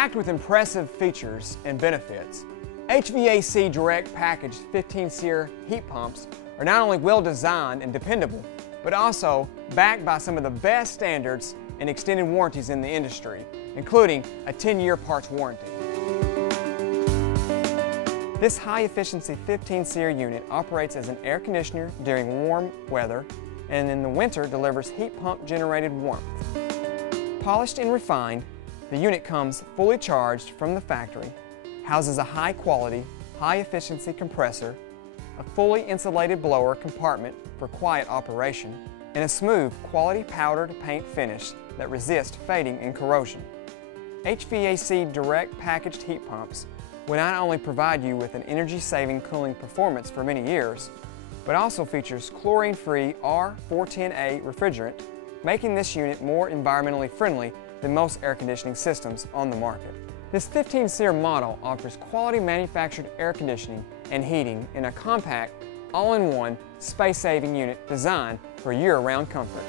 Packed with impressive features and benefits, HVAC Direct Packaged 15 Seer heat pumps are not only well designed and dependable, but also backed by some of the best standards and extended warranties in the industry, including a 10-year parts warranty. This high-efficiency 15 Seer unit operates as an air conditioner during warm weather and in the winter delivers heat pump generated warmth. Polished and refined, the unit comes fully charged from the factory, houses a high-quality, high-efficiency compressor, a fully insulated blower compartment for quiet operation, and a smooth, quality powdered paint finish that resists fading and corrosion. HVAC Direct Packaged heat pumps will not only provide you with an energy-saving cooling performance for many years, but also features chlorine-free R410A refrigerant, making this unit more environmentally friendly than most air conditioning systems on the market. This 15 Seer model offers quality manufactured air conditioning and heating in a compact, all-in-one, space-saving unit designed for year-round comfort.